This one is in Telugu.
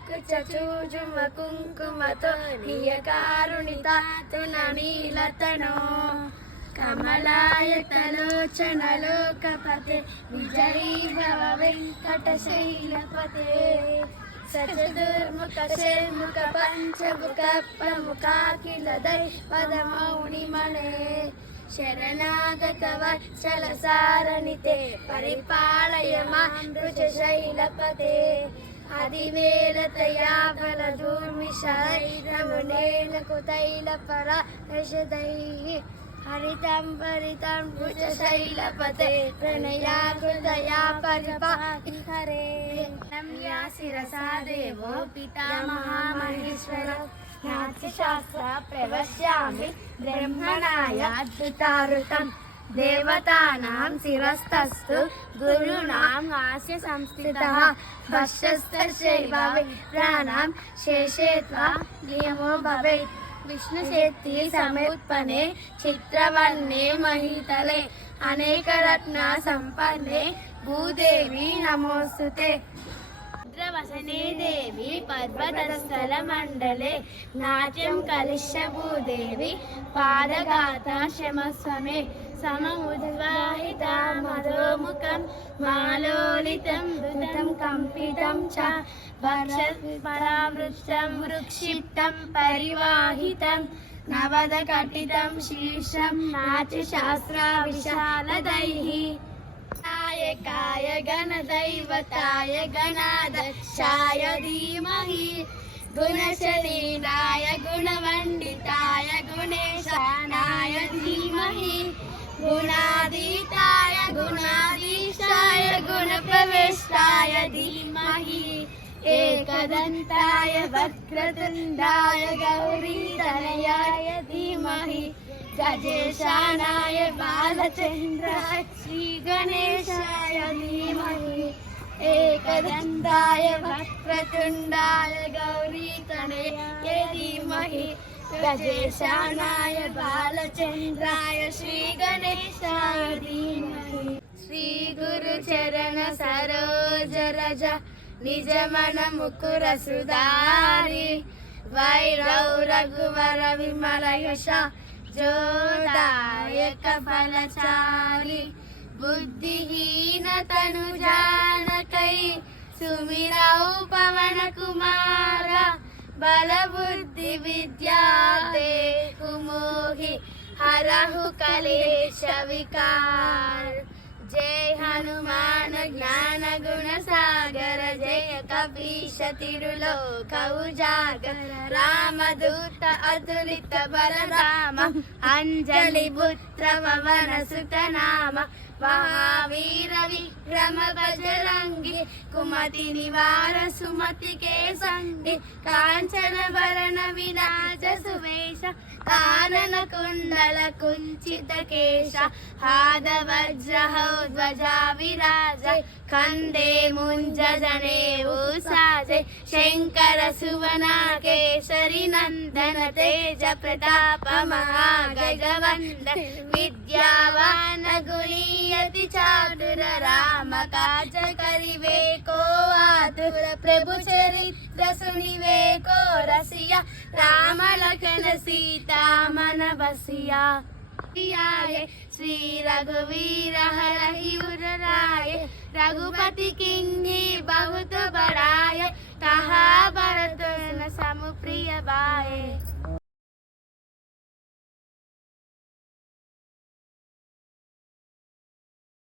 కుచూజుమ కుంకుమతో నియకారుణిత తుననీలతనో కమలాయతలోచనలోకపతే విజరీభవ వెంకటశైలపతే సచతుర్ముఖ షణ్ముఖ పంచముఖ ప్రముఖాఖిల దైవదమౌనిమనే శరణాగత వత్సల సారణితే పరిపాలయ మాం వృషశైలపతే అదివేలతయా బలధూర్మిషైరమునేల కుతైల పరాశదైః హరితం పరితం వృషశైలపతే ప్రణయాకృతయా పరిపాటి హరే రమ్యా శిరసా దేవో పితామహామహేశ్వర నాట్యశాస్త్ర ప్రవక్ష్యామి బ్రహ్మణాయాద్భుతారుతం దేవతానాం శిరస్తస్తు గురుణాం హాస్య సంస్థితః భస్యస్తశైవ విప్రాణాం శేషేత్వా నియమో భవేత్ విష్ణుశక్తి సముత్పన్నే చిత్రవర్ణే మహీతలే అనేకరత్న సంపన్నే భూదేవి నమోస్తుతే వసనే దేవి పర్వతస్థల మండలే నాట్యం కలిష్య భూదేవి పాదగాత శమస్వమే సమముద్వాహిత మధోముఖం మాలోలితం ధృతం కంపితం చ వక్షపరావృష్టం వృక్షిప్తం పరివాహితం నవదకటితం శీర్షం నాట్యశాస్త్ర విశాలదైః కాయ గణదైవతాయ గణాధ్యక్షాయ ధీమహి గుణశరీరాయ గుణవండితాయ గుణేశానాయ ధీమహి గుణాతీతాయ గుణాధీశాయ గుణప్రవిష్టాయ ధీమహి ఏకదంతాయ వక్రతుండాయ గౌరీతనయాయ ధీమహి గజేశానాయ బాలచంద్రాయ శ్రీ గణేశాయ ధీమహి ఏకదంతాయ వక్రతుండాయ గౌరీతనయాయ ధీమహి గజేశానాయ బాలచంద్రాయ శ్రీ గణేశాయ ధీమహి శ్రీ గురు చరణ సరోజ రజ నిజ మన ముకుర సుధారి వైరౌ రఘువర విమల యశ జోదాయక ఫలచారి బుద్ధిహీన తను జానకై సుమిరౌ పవన కుమార బల బుద్ధి విద్యా తే కుమోహి హరహు కలేశ వికార్ జయ హనుమాన్ జ్ఞాన గుణ సాగర జయ కపీశ తిరులోక ఉజాగర రామదూత అతులిత బలరామ అంజలి పుత్ర పవన సుత నామ మహావీర విక్రమ బజరంగి కుమతి నివార సుమతి కే సంగి కాంచన భరణ విరాజ సువేశ కానన కుండల కుంచిత కేశ హాద వజ్రహౌ ధ్వజా విరాజ కందే ముంజ జనేవు సాజే శంకర సువన కేసరి నందన తేజ ప్రతాప మహాగజవంద విద్యావాన గుణీయతి చాతుర రామ కాజ కరివే కో ఆతుర ప్రభు చరిత్ర సునివే కో రసియ రామ లఖన సీతా మన బసియా श्री रघुवीर हरहि उर राय रघुपति किन्ही बहुत बड़ाय